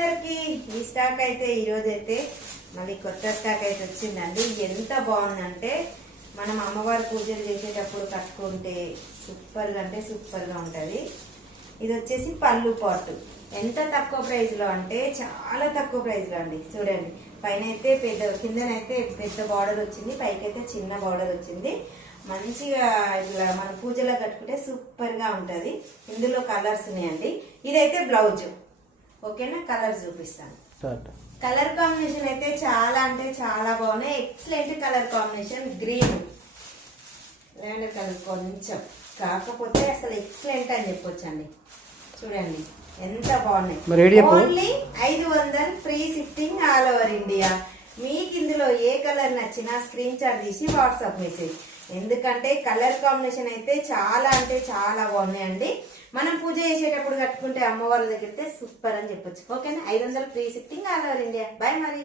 అందరికి ఈ స్టాక్ అయితే ఈరోజు అయితే మళ్ళీ కొత్త స్టాక్ అయితే వచ్చిందండి. ఎంత బాగుందంటే మనం అమ్మవారి పూజలు చేసేటప్పుడు కట్టుకుంటే సూపర్గా అంటే సూపర్గా ఉంటుంది. ఇది వచ్చేసి పళ్ళు పాటు ఎంత తక్కువ ప్రైస్లో అంటే చాలా తక్కువ ప్రైస్లో అండి. చూడండి, పైన అయితే పెద్ద, కిందనైతే పెద్ద బార్డర్ వచ్చింది, పైకి అయితే చిన్న బార్డర్ వచ్చింది. మంచిగా ఇట్లా మన పూజలో కట్టుకుంటే సూపర్గా ఉంటుంది. ఇందులో కలర్స్ ఉన్నాయండి. ఇదైతే బ్లౌజ్, ఓకేనా? కలర్ చూపిస్తాను. కలర్ కాంబినేషన్ అయితే చాలా అంటే చాలా బాగున్నాయి. Excellent colour combination. Green lavender colour కొంచెం, కాకపోతే అసలు ఎక్సలెంట్ అని చెప్పొచ్చు అండి. చూడండి ఎంత బాగున్నాయి. Only 500 free shipping all over India. మీకు ఇందులో ఏ కలర్ నచ్చినా స్క్రీన్ షాట్ తీసి వాట్సాప్ మెసేజ్. ఎందుకంటే కలర్ కాంబినేషన్ అయితే చాలా అంటే చాలా బాగున్నాయండి. మనం పూజ చేసేటప్పుడు కట్టుకుంటే అమ్మవారి దగ్గర సూపర్ అని చెప్పొచ్చు. ఓకేనా? 500 free shipping all over India. Bye మరి.